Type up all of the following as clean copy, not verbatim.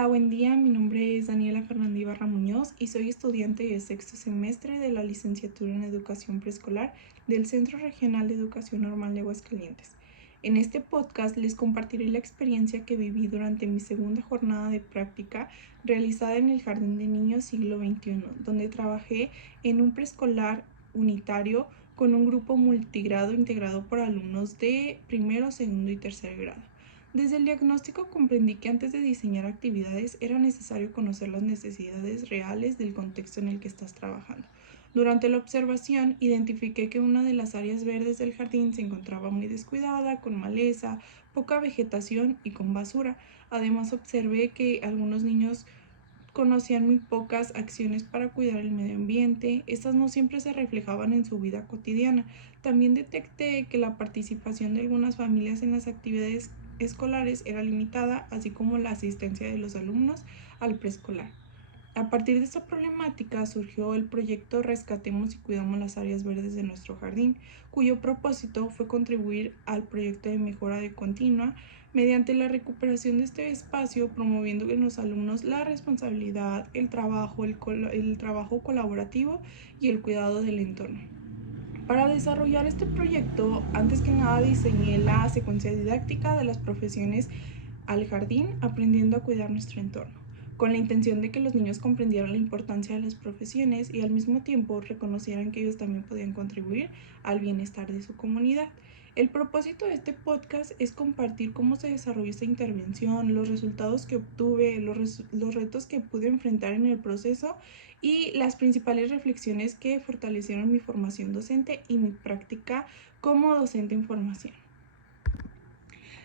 Hola, buen día. Mi nombre es Daniela Fernanda Ibarra Muñoz y soy estudiante de sexto semestre de la licenciatura en Educación Preescolar del Centro Regional de Educación Normal de Aguascalientes. En este podcast les compartiré la experiencia que viví durante mi segunda jornada de práctica realizada en el Jardín de Niños Siglo XXI, donde trabajé en un preescolar unitario con un grupo multigrado integrado por alumnos de primero, segundo y tercer grado. Desde el diagnóstico comprendí que antes de diseñar actividades era necesario conocer las necesidades reales del contexto en el que estás trabajando. Durante la observación, identifiqué que una de las áreas verdes del jardín se encontraba muy descuidada, con maleza, poca vegetación y con basura. Además, observé que algunos niños conocían muy pocas acciones para cuidar el medio ambiente. Estas no siempre se reflejaban en su vida cotidiana. También detecté que la participación de algunas familias en las actividades escolares era limitada, así como la asistencia de los alumnos al preescolar. A partir de esta problemática surgió el proyecto Rescatemos y Cuidamos las Áreas Verdes de nuestro jardín, cuyo propósito fue contribuir al proyecto de mejora de continua mediante la recuperación de este espacio, promoviendo en los alumnos la responsabilidad, el trabajo colaborativo y el cuidado del entorno. Para desarrollar este proyecto, antes que nada diseñé la secuencia didáctica de las profesiones al jardín, aprendiendo a cuidar nuestro entorno, con la intención de que los niños comprendieran la importancia de las profesiones y al mismo tiempo reconocieran que ellos también podían contribuir al bienestar de su comunidad. El propósito de este podcast es compartir cómo se desarrolló esta intervención, los resultados que obtuve, los retos que pude enfrentar en el proceso y las principales reflexiones que fortalecieron mi formación docente y mi práctica como docente en formación.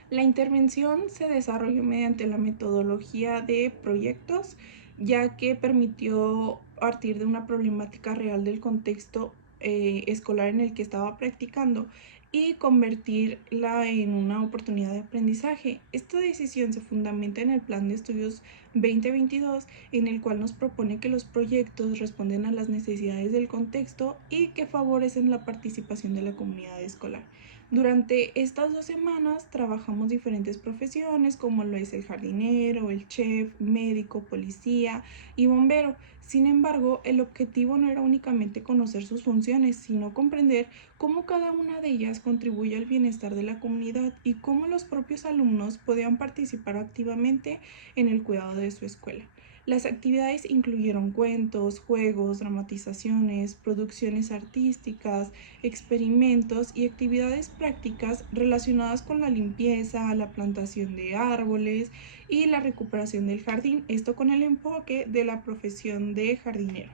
La intervención se desarrolló mediante la metodología de proyectos, ya que permitió partir de una problemática real del contexto escolar en el que estaba practicando y convertirla en una oportunidad de aprendizaje. Esta decisión se fundamenta en el Plan de Estudios 2022, en el cual nos propone que los proyectos responden a las necesidades del contexto y que favorecen la participación de la comunidad escolar. Durante estas 2 semanas trabajamos diferentes profesiones como lo es el jardinero, el chef, médico, policía y bombero. Sin embargo, el objetivo no era únicamente conocer sus funciones, sino comprender cómo cada una de ellas contribuye al bienestar de la comunidad y cómo los propios alumnos podían participar activamente en el cuidado de su escuela. Las actividades incluyeron cuentos, juegos, dramatizaciones, producciones artísticas, experimentos y actividades prácticas relacionadas con la limpieza, la plantación de árboles y la recuperación del jardín, esto con el enfoque de la profesión de jardinero.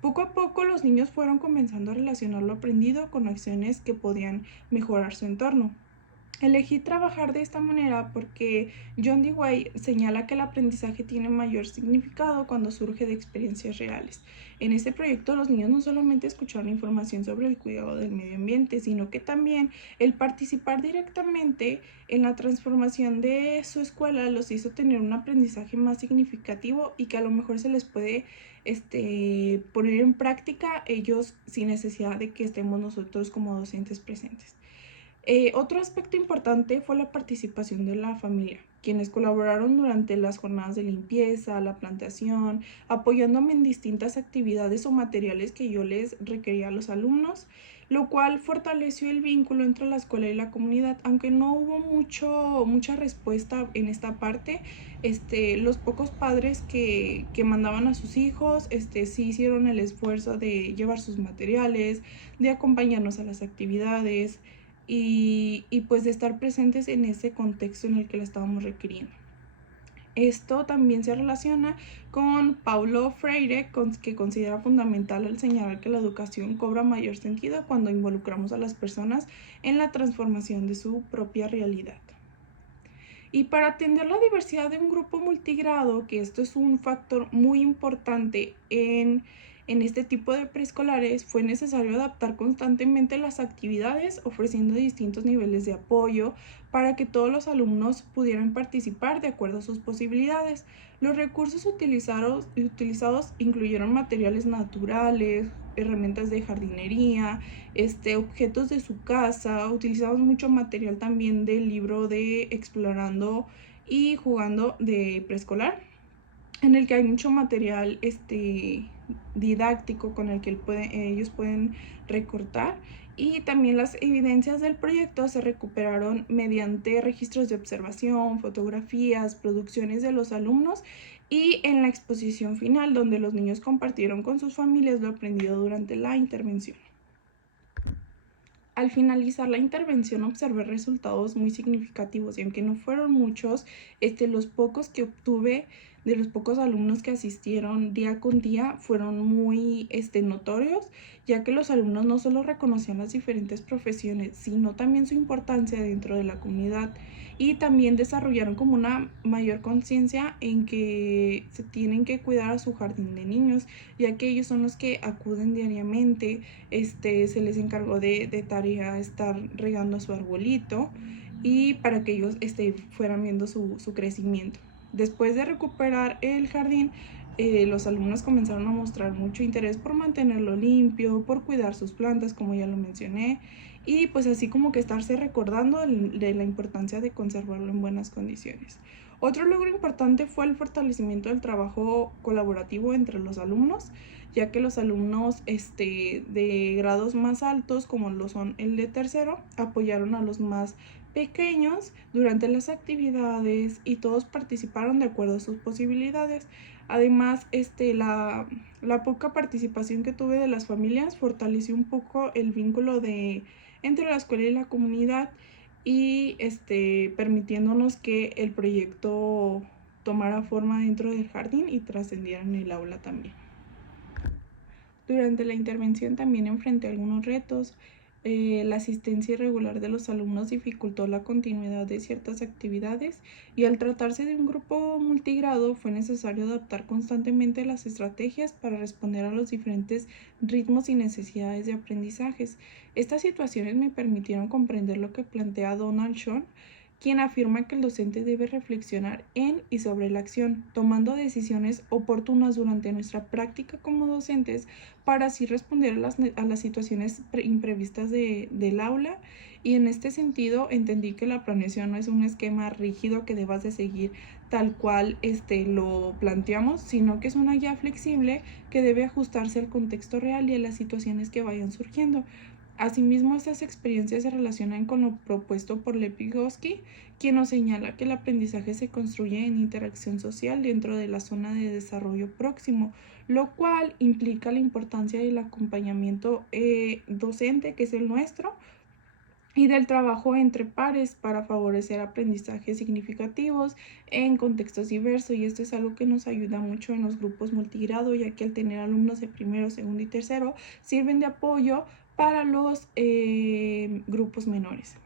Poco a poco los niños fueron comenzando a relacionar lo aprendido con acciones que podían mejorar su entorno. Elegí trabajar de esta manera porque John Dewey señala que el aprendizaje tiene mayor significado cuando surge de experiencias reales. En este proyecto los niños no solamente escucharon información sobre el cuidado del medio ambiente, sino que también el participar directamente en la transformación de su escuela los hizo tener un aprendizaje más significativo y que a lo mejor se les puede poner en práctica ellos sin necesidad de que estemos nosotros como docentes presentes. Otro aspecto importante fue la participación de la familia, quienes colaboraron durante las jornadas de limpieza, la plantación, apoyándome en distintas actividades o materiales que yo les requería a los alumnos, lo cual fortaleció el vínculo entre la escuela y la comunidad. Aunque no hubo mucha respuesta en esta parte, los pocos padres que mandaban a sus hijos sí hicieron el esfuerzo de llevar sus materiales, de acompañarnos a las actividades y pues de estar presentes en ese contexto en el que la estábamos requiriendo. Esto también se relaciona con Paulo Freire, que considera fundamental al señalar que la educación cobra mayor sentido cuando involucramos a las personas en la transformación de su propia realidad. Y para atender la diversidad de un grupo multigrado, que esto es un factor muy importante en este tipo de preescolares, fue necesario adaptar constantemente las actividades, ofreciendo distintos niveles de apoyo para que todos los alumnos pudieran participar de acuerdo a sus posibilidades. Los recursos utilizados incluyeron materiales naturales, herramientas de jardinería, objetos de su casa. Utilizamos mucho material también del libro de Explorando y Jugando de preescolar. en el que hay mucho material didáctico con el que ellos pueden recortar, y también las evidencias del proyecto se recuperaron mediante registros de observación, fotografías, producciones de los alumnos y en la exposición final, donde los niños compartieron con sus familias lo aprendido durante la intervención. Al finalizar la intervención observé resultados muy significativos, y aunque no fueron muchos, los pocos que obtuve de los pocos alumnos que asistieron día con día fueron muy notorios, ya que los alumnos no solo reconocían las diferentes profesiones, sino también su importancia dentro de la comunidad, y también desarrollaron como una mayor conciencia en que se tienen que cuidar a su jardín de niños, ya que ellos son los que acuden diariamente. Se les encargó de tarea estar regando a su arbolito, y para que ellos fueran viendo su crecimiento. Después de recuperar el jardín, los alumnos comenzaron a mostrar mucho interés por mantenerlo limpio, por cuidar sus plantas, como ya lo mencioné, y pues así como que estarse recordando de la importancia de conservarlo en buenas condiciones. Otro logro importante fue el fortalecimiento del trabajo colaborativo entre los alumnos, ya que los alumnos de grados más altos, como lo son el de tercero, apoyaron a los más pequeños durante las actividades, y todos participaron de acuerdo a sus posibilidades. Además, la poca participación que tuve de las familias fortaleció un poco el vínculo entre la escuela y la comunidad, y permitiéndonos que el proyecto tomara forma dentro del jardín y trascendiera en el aula también. Durante la intervención también enfrenté algunos retos. La asistencia irregular de los alumnos dificultó la continuidad de ciertas actividades, y al tratarse de un grupo multigrado fue necesario adaptar constantemente las estrategias para responder a los diferentes ritmos y necesidades de aprendizajes. Estas situaciones me permitieron comprender lo que plantea Donald Schoen, quien afirma que el docente debe reflexionar en y sobre la acción, tomando decisiones oportunas durante nuestra práctica como docentes, para así responder a las situaciones imprevistas del aula. Y en este sentido entendí que la planeación no es un esquema rígido que debas de seguir tal cual lo planteamos, sino que es una guía flexible que debe ajustarse al contexto real y a las situaciones que vayan surgiendo. Asimismo, estas experiencias se relacionan con lo propuesto por Lev Vygotsky, quien nos señala que el aprendizaje se construye en interacción social dentro de la zona de desarrollo próximo, lo cual implica la importancia del acompañamiento docente, que es el nuestro, y del trabajo entre pares para favorecer aprendizajes significativos en contextos diversos. Y esto es algo que nos ayuda mucho en los grupos multigrado, ya que al tener alumnos de primero, segundo y tercero, sirven de apoyo para los grupos menores.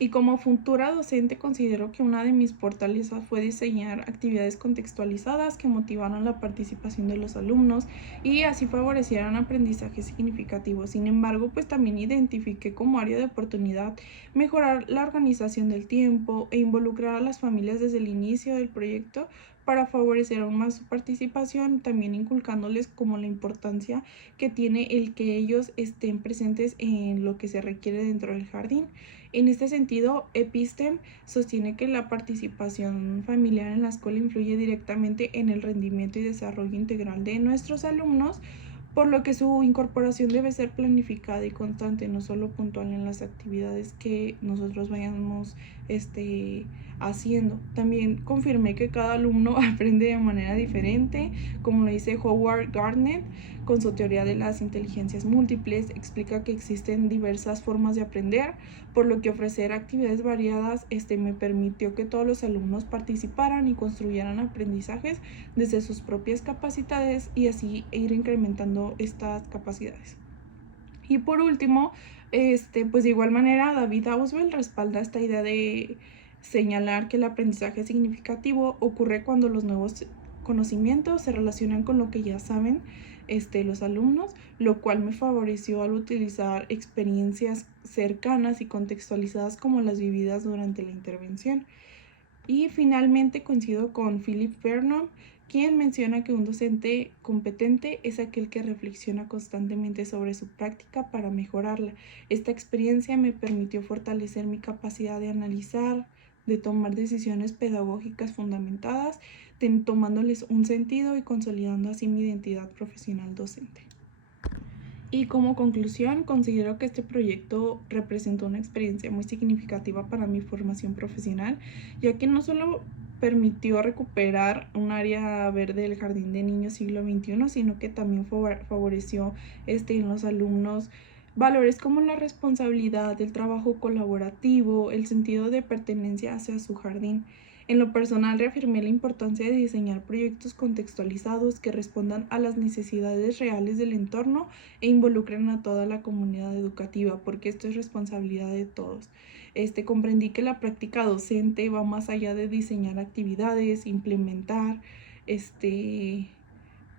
Y como futura docente considero que una de mis fortalezas fue diseñar actividades contextualizadas que motivaran la participación de los alumnos y así favorecieran aprendizajes significativos. Sin embargo, pues también identifiqué como área de oportunidad mejorar la organización del tiempo e involucrar a las familias desde el inicio del proyecto para favorecer aún más su participación, también inculcándoles como la importancia que tiene el que ellos estén presentes en lo que se requiere dentro del jardín. En este sentido, Epistem sostiene que la participación familiar en la escuela influye directamente en el rendimiento y desarrollo integral de nuestros alumnos, por lo que su incorporación debe ser planificada y constante, no solo puntual en las actividades que nosotros vayamos haciendo. También confirmé que cada alumno aprende de manera diferente, como lo dice Howard Gardner con su teoría de las inteligencias múltiples. Explica que existen diversas formas de aprender, por lo que ofrecer actividades variadas me permitió que todos los alumnos participaran y construyeran aprendizajes desde sus propias capacidades, y así ir incrementando estas capacidades. Y por último, pues de igual manera David Ausubel respalda esta idea de señalar que el aprendizaje significativo ocurre cuando los nuevos conocimientos se relacionan con lo que ya saben los alumnos, lo cual me favoreció al utilizar experiencias cercanas y contextualizadas como las vividas durante la intervención. Y finalmente coincido con Philip Vernon, quien menciona que un docente competente es aquel que reflexiona constantemente sobre su práctica para mejorarla. Esta experiencia me permitió fortalecer mi capacidad de analizar, de tomar decisiones pedagógicas fundamentadas, tomándoles un sentido y consolidando así mi identidad profesional docente. Y como conclusión, considero que este proyecto representó una experiencia muy significativa para mi formación profesional, ya que no solo permitió recuperar un área verde del Jardín de Niños siglo XXI, sino que también favoreció en los alumnos valores como la responsabilidad, el trabajo colaborativo, el sentido de pertenencia hacia su jardín. En lo personal, reafirmé la importancia de diseñar proyectos contextualizados que respondan a las necesidades reales del entorno e involucren a toda la comunidad educativa, porque esto es responsabilidad de todos. Comprendí que la práctica docente va más allá de diseñar actividades, implementar,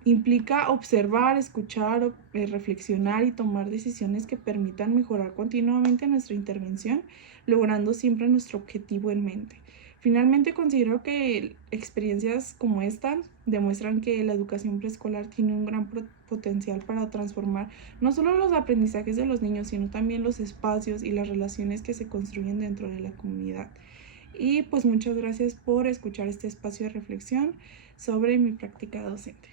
implica observar, escuchar, reflexionar y tomar decisiones que permitan mejorar continuamente nuestra intervención, logrando siempre nuestro objetivo en mente. Finalmente, considero que experiencias como esta demuestran que la educación preescolar tiene un gran potencial para transformar no solo los aprendizajes de los niños, sino también los espacios y las relaciones que se construyen dentro de la comunidad. Y pues muchas gracias por escuchar este espacio de reflexión sobre mi práctica docente.